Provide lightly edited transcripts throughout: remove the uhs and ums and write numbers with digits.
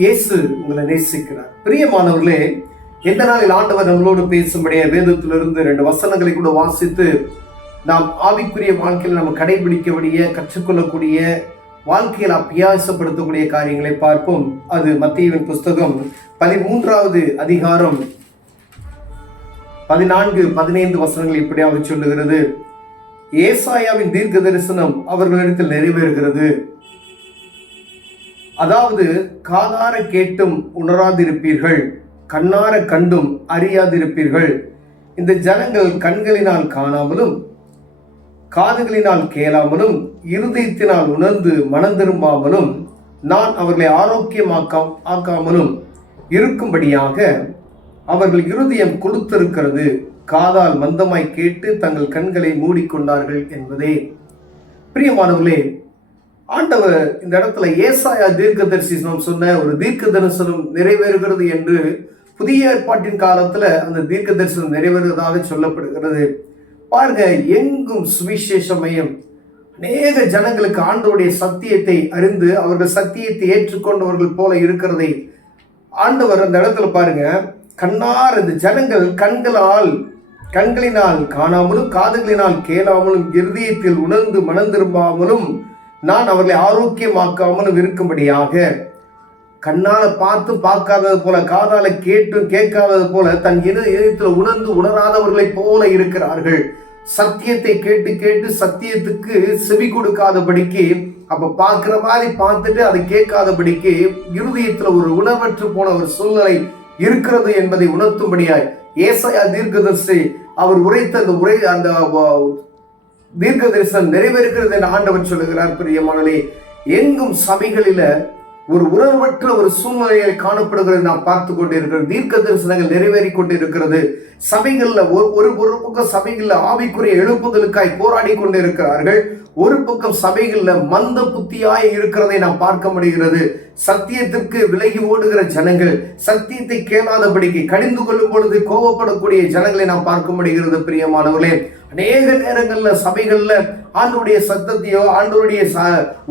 இயேசு உங்களை நேசிக்கிறார். பிரியமானவர்களே, இந்த நாளில் ஆண்டவர் நம்மளோடு பேசும்படிய வேதத்திலிருந்து 2 வசனங்களை கூட வாசித்து நாம் ஆவிக்குரிய வாழ்க்கையில் நம்ம கடைபிடிக்கக்கூடிய, கற்றுக்கொள்ளக்கூடிய, வாழ்க்கையில் அபியாசப்படுத்தக்கூடிய காரியங்களை பார்ப்போம். அது மத்தேயுவின் புஸ்தகம் 13வது அதிகாரம் 14-15 வசனங்கள் இப்படியாக சொல்லுகிறது. ஏசாயாவின் தீர்க்க தரிசனம் அவர்களிடத்தில் நிறைவேறுகிறது. அதாவது, காதார கேட்டும் உணராதிருப்பீர்கள், கண்ணார கண்டும் அறியாதிருப்பீர்கள். இந்த ஜனங்கள் கண்களினால் காணாமலும், காதுகளினால் கேளாமலும், இருதயத்தினால் உணர்ந்து மனம் திரும்பாமலும், நான் அவர்களை ஆக்காமலும் இருக்கும்படியாக அவர்கள் இருதயம் கொழுத்திருக்கிறது, காதால் மந்தமாய் கேட்டு தங்கள் கண்களை மூடிக்கொண்டார்கள் என்பதே. பிரியமானவர்களே, ஆண்டவர் இந்த இடத்துல ஏசாயா தீர்க்க தரிசனம் சொன்ன ஒரு தீர்க்க தரிசனம் நிறைவேறுகிறது என்று புதிய ஏற்பாட்டின் காலத்துல அந்த தீர்க்க தரிசனம் நிறைவேறுவதாக சொல்லப்படுகிறது. பாருங்க, எங்கும் சுவிசேஷமயம் அநேக ஜனங்களுக்கு ஆண்டவருடைய சத்தியத்தை அறிந்து அவர்கள் சத்தியத்தை ஏற்றுக்கொண்டவர்கள் போல இருக்கிறதை ஆண்டவர் அந்த இடத்துல பாருங்க, கண்ணார் இந்த ஜனங்கள் கண்களினால் காணாமலும், காதுகளினால் கேளாமலும், இருதயத்தில் உணர்ந்து மனம் திரும்பாமலும், நான் அவர்களை ஆரோக்கியமாக்காமலும் இருக்கும்படியாக, கண்ணால பார்த்தும் பார்க்காதது போல, காதால கேட்டும் கேட்காதது போல, தன் இதயத்தில் உணர்ந்து உணராதவர்களை போல இருக்கிறார்கள். சத்தியத்தை கேட்டு கேட்டு சத்தியத்துக்கு செவி கொடுக்காதபடிக்கு, அப்ப பார்க்கிற மாதிரி பார்த்துட்டு அதை கேட்காதபடிக்கு இருதயத்துல ஒரு உணர்வற்று போன ஒரு சூழ்நிலை இருக்கிறது என்பதை உணர்த்தும்படியாய் ஏசாயா தீர்க்கதரிசி அவர் உரைத்த அந்த தீர்க்க தரிசனம் நிறைவேறுகிறது என்று ஆண்டவர் சொல்லுகிறார். பிரியமானவர்களே, எங்கும் சபைகளில ஒரு உணர்வற்ற ஒரு சூழ்நிலையை காணப்படுகிறது நாம் பார்த்து கொண்டிருக்கிறது. தீர்க்க தரிசனங்கள் நிறைவேறி கொண்டிருக்கிறது. சபைகள்ல ஒரு பக்கம் சபைகள்ல ஆவிக்குரிய எழுப்புதலுக்காய் போராடி கொண்டிருக்கிறார்கள். ஒரு பக்கம் சபைகள்ல மந்த புத்தியாய் இருக்கிறதை நாம் பார்க்க முடிகிறது. சத்தியத்திற்கு விலகி ஓடுகிற ஜனங்கள், சத்தியத்தை கேளாதபடிக்கு கடிந்து கொள்ளும் பொழுது கோபப்படக்கூடிய ஜனங்களை நாம் பார்க்க முடிகிறது. பிரியமானவர்களே, அநேக நேரங்கள்ல சபைகள்ல ஆண்டவருடைய சத்தத்தையோ ஆண்டவருடைய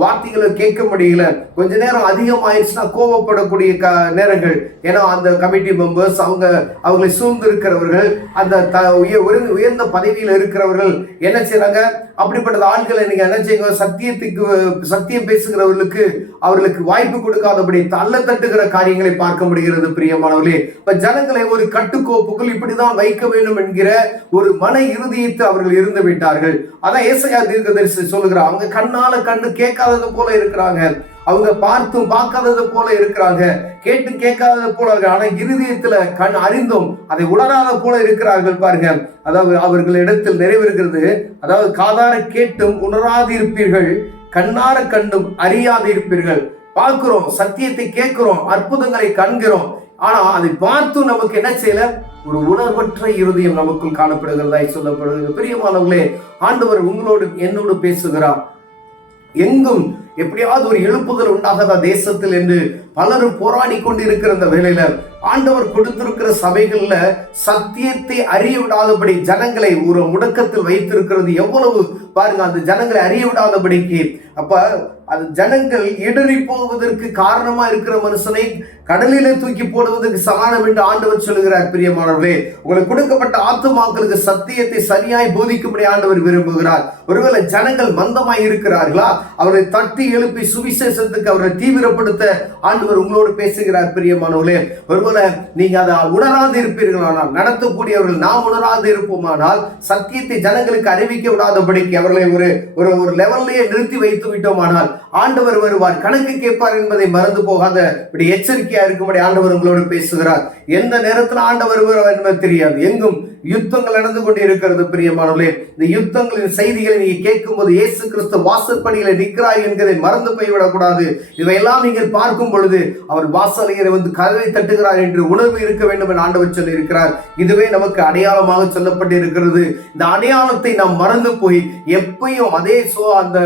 வார்த்தைகளோ கேட்க முடியல. கொஞ்ச நேரம் அதிகமாயிருச்சுன்னா கோபப்படக்கூடிய நேரங்கள். ஏன்னா அந்த கமிட்டி மெம்பர்ஸ், அவங்களை சூழ்ந்து இருக்கிறவர்கள், அந்த உயர்ந்த பதவியில் இருக்கிறவர்கள் என்ன செய்யறாங்க, அப்படிப்பட்ட ஆட்களை நீங்க என்ன செய்யுங்க, சத்தியம் பேசுகிறவர்களுக்கு அவர்களுக்கு வாய்ப்பு கொடுக்காதபடி தள்ள தட்டுகிற காரியங்களை பார்க்க முடிகிறது. பிரியமானவர்களே, இப்ப ஜனங்களை ஒரு கட்டுக்கோப்புக்குள் இப்படிதான் வைக்க வேண்டும் என்கிற ஒரு மன இறுதியத்தை அவர்கள் இருந்து விட்டார்கள். அதான் ஏசாயா தீர்க்கதரிசி சொல்லுகிறார். அவங்க கண்ணால கண்ணு கேட்காதது போல இருக்கிறாங்க, அவங்க பார்த்தும் பார்க்காதது போல இருக்கிறாங்க, கேட்டு கேட்காதது போல இருக்கு. ஆனா இருதயத்துல கண் அறிந்தும் அதை உணராத போல இருக்கிறார்கள். பாருங்க, அதாவது அவர்களிடத்தில் நிறைவேறுகிறது. அதாவது, காதார கேட்டும் உணராதிருப்பீர்கள், கண்ணார கண்டும் அறியாதிருப்பீர்கள். பார்க்கிறோம், சத்தியத்தை கேட்கிறோம், அற்புதங்களை காண்கிறோம், ஆனா அதை பார்த்தும் நமக்கு என்ன செய்யல, ஒரு உணர்வற்ற இருதயம் நமக்குள் காணப்படுகிறதாய் சொல்லப்படுகிறது. பிரியமானவர்களே, ஆண்டவர் உங்களோடு என்னோடு பேசுகிறார். எங்கும் எப்படியாவது ஒரு எழுப்புதல் உண்டாகதா தேசத்தில் என்று பலரும் போராடி கொண்டிருக்கிற இந்த வேளையில ஆண்டவர் கொடுத்திருக்கிற சபைகள்ல சத்தியத்தை அறிய விடாதபடி ஜனங்களை ஒரு முடக்கத்தில் வைத்திருக்கிறது. எவ்வளவு பாருங்க, அந்த ஜனங்களை அறிய விடாதபடிக்கு. அப்ப அது ஜனங்கள் இடறி போவதற்கு காரணமா இருக்கிற மனுஷனை கடலிலே தூக்கி போடுவதற்கு சமானம் என்று ஆண்டவர் சொல்லுகிறார். பிரியமானவர்களே, உங்களுக்கு கொடுக்கப்பட்ட ஆத்துமாக்களுக்கு சத்தியத்தை சரியாய் போதிக்கும்படி ஆண்டவர் விரும்புகிறார். ஒருவேளை ஜனங்கள் மந்தமாய் இருக்கிறார்களா, அவரை தட்டி எழுப்பி சுவிசேஷத்துக்கு அவரை தீவிரப்படுத்த ஆண்டவர் உங்களோடு பேசுகிறார். பிரியமானவர்களே, ஒருவேளை நீங்க அதை உணராது இருப்பீர்களானால், நடத்தக்கூடியவர்கள் நாம் உணராது இருப்போமானால், சத்தியத்தை ஜனங்களுக்கு அறிவிக்க விடாதபடிக்கு அவர்களை ஒரு லெவல்லையே நிறுத்தி வைத்து விட்டோமானால் ஆண்டவர் வருவார், கணக்கு கேட்பார் என்பதை மறந்து போகாத இப்படி எச்சரிக்கையா இருக்கும்படி ஆண்டவர் உங்களோடு பேசுகிறார். எந்த நேரத்தில் ஆண்டவர் வருவார் என்பது தெரியாது. எங்கும் யுத்தங்கள் நடந்து கொண்டு இருக்கிறது. பிரியமானவர்களே, இந்த யுத்தங்களின் செய்திகளை நீங்க கேட்கும் போது இயேசு கிறிஸ்து வாசற்படியில நிற்கிறார் என்கிறதை மறந்து போய்விடக்கூடாது. இவையெல்லாம் நீங்கள் பார்க்கும் பொழுது அவர் வாசலையை வந்து கதவை தட்டுகிறார் என்று உணர்வு இருக்க வேண்டும் என்று ஆண்டவர் சொல்லி இருக்கிறார். இதுவே நமக்கு அடையாளமாக சொல்லப்பட்டு இருக்கிறது. இந்த அடையாளத்தை நாம் மறந்து போய் எப்பயும் அதே அந்த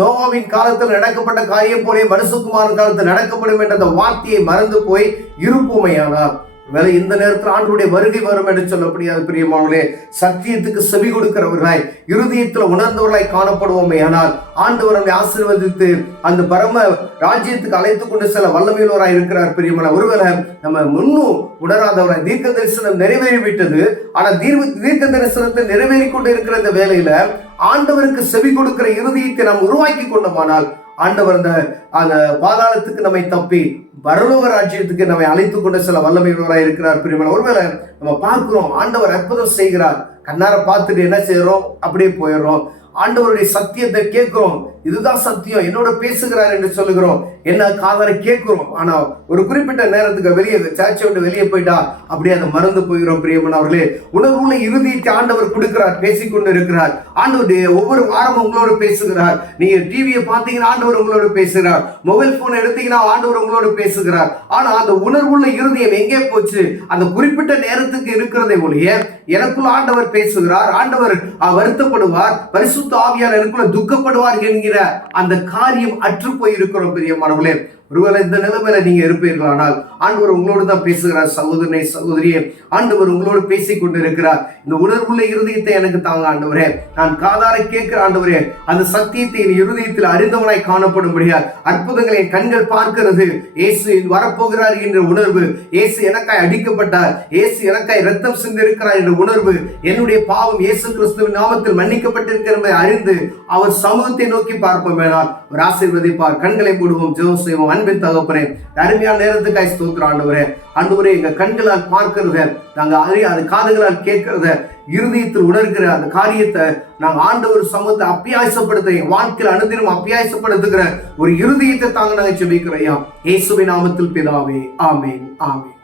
நோவாவின் காலத்தில் நடக்கப்பட்ட காரியம் போலே மனுஷகுமாரன் காலத்தில் நடக்கப்படும் என்ற அந்த வார்த்தையை மறந்து போய் இருப்போமையானால் வேலை இந்த நேரத்தில் ஆண்டவருடைய வருகை வரும் என்று சொல்லப்படியாது. பிரியமானவர்களே, சத்தியத்துக்கு செவி கொடுக்கிறவர்களாய் இருதயத்தில் உணர்ந்தவர்களாய் காணப்படுவோமே. ஆனால் ஆண்டவர் நம்மை ஆசீர்வதித்து அந்த பரம ராஜ்யத்துக்கு அழைத்து கொண்டு செல்ல வல்லமையுள்ளவராய் இருக்கிறார். பிரியமான, ஒருவேளை நம்ம முன்னும் உணராதவராய் தீர்க்க தரிசனம் நிறைவேறிவிட்டது. ஆனால் தீர்க்க தரிசனத்தை நிறைவேறி கொண்டு இருக்கிற இந்த வேலையில ஆண்டவருக்கு செவி கொடுக்கிற இருதயத்தை நாம் உருவாக்கி கொண்டோமானால் ஆண்டவர் அந்த பாதாளத்துக்கு நம்மை தப்பி பரலோக ராஜ்யத்துக்கு நம்மை அழைத்து கொண்டு சில வல்லமையுள்ளவராய் இருக்கிறார். பிரியமான, ஒருவேளை நம்ம பார்க்கிறோம் ஆண்டவர் அற்புதம் செய்கிறார், கண்ணார பார்த்துட்டு என்ன செய்யறோம், அப்படியே போயிடுறோம். ஆண்டவருடைய சத்தியத்தை கேட்கிறோம், இதுதான் சத்தியம், என்னோட பேசுகிறார் என்று சொல்லுகிறோம், என்ன காதலை கேட்கிறோம். ஆனா ஒரு குறிப்பிட்ட நேரத்துக்கு வெளியே சர்ச்சை விட்டு வெளியே போயிட்டா அப்படியே அதை மறந்து போகிறோம். பிரியமானவர்களே, உணர்வுள்ள இறுதியை ஆண்டவர் கொடுக்கிறார், பேசிக்கொண்டு இருக்கிறார். ஆண்டவருடைய ஒவ்வொரு வாரமும் உங்களோடு பேசுகிறார். நீங்க டிவியை பார்த்தீங்கன்னா ஆண்டவர் உங்களோடு பேசுகிறார், மொபைல் போன் எடுத்தீங்கன்னா ஆண்டவர் உங்களோடு பேசுகிறார். ஆனா அந்த உணர்வுள்ள இருதயம் எங்கே போச்சு? அந்த குறிப்பிட்ட நேரத்துக்கு இருக்கிறதை ஒழிய எனக்குள்ள ஆண்டவர் பேசுகிறார், ஆண்டவர் வருத்தப்படுவார், பரிசுத்த ஆவியார் எனக்குள்ள துக்கப்படுவார் என்கிற அந்த காரியம் அற்று போய் இருக்கிறோம். பிரியமானவர்களே, ஒருவேளை இந்த நிலைமையில நீங்க இருப்பீர்களானால் ஆண்டவர் உங்களோடு தான் பேசுகிறார். சகோதரனை சகோதரியே, ஆண்டவர் உங்களோடு பேசிக் கொண்டு இருக்கிறார். இந்த உணர்வுள்ள இருதயத்தை எனக்கு தாங்க ஆண்டவரே, நான் காதார கேட்கிற ஆண்டவரே, அந்த சத்தியத்தை என் இருதயத்தில் அறிந்தவனாய் காணப்படும்படியா அற்புதங்களை என் கண்கள் பார்க்கிறது. இயேசு வரப்போகிறார் என்ற உணர்வு, இயேசு எனக்காய் அடிக்கப்பட்டார், இயேசு எனக்காய் ரத்தம் சிந்தி இருக்கிறார் என்ற உணர்வு, என்னுடைய பாவம் இயேசு கிறிஸ்துவின் நாமத்தில் மன்னிக்கப்பட்டிருக்கிறதை அறிந்து அவர் சமூகத்தை நோக்கி பார்ப்போம். வேணால் ஒரு ஆசீர்வதிப்பார். கண்களை மூடுவோம், ஜெபம் செய்வோம். அன்பின் தகப்பனே, அருமையான நேரத்துக்காய் ஸ்தோத்திரம் ஆண்டவரே. ஆண்டவரே, எங்க கண்களால் பார்க்கிறத, நாங்க அது காதுகளால் கேட்கிறத, இருதயத்தில் உணர்கிற அந்த காரியத்தை நாங்கள் ஆண்டவர் சமூகத்தை அப்பியாசப்படுத்த, என் வாழ்க்கையில் அனுதினம் அப்பியாசப்படுத்துகிற ஒரு இருதயத்தை தாங்க நாங்கள் ஜெபிக்கிறோம். இயேசுவின் நாமத்தில் பிதாவே, ஆமென், ஆமென்.